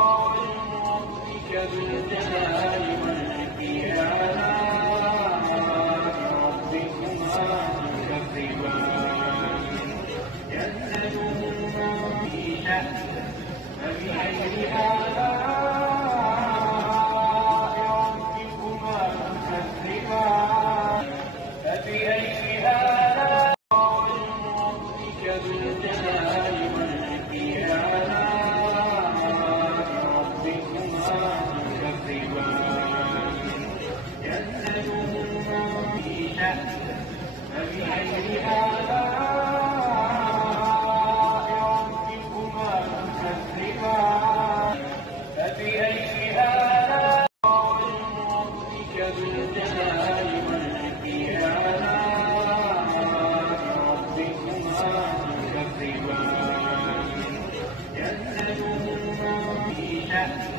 ربك ذو الجلال والإكرام ربكما تكذبان يسأله من في شأن فبأي آلاء ربكما تكذبان ربك ذو الجلال والإكرام ربكما تكذبان يسأله من في شأن فبأي آلاء ربكما تكذبان ربك ذو الجلال والإكرام ربكما تكذبان يسأله من في شأن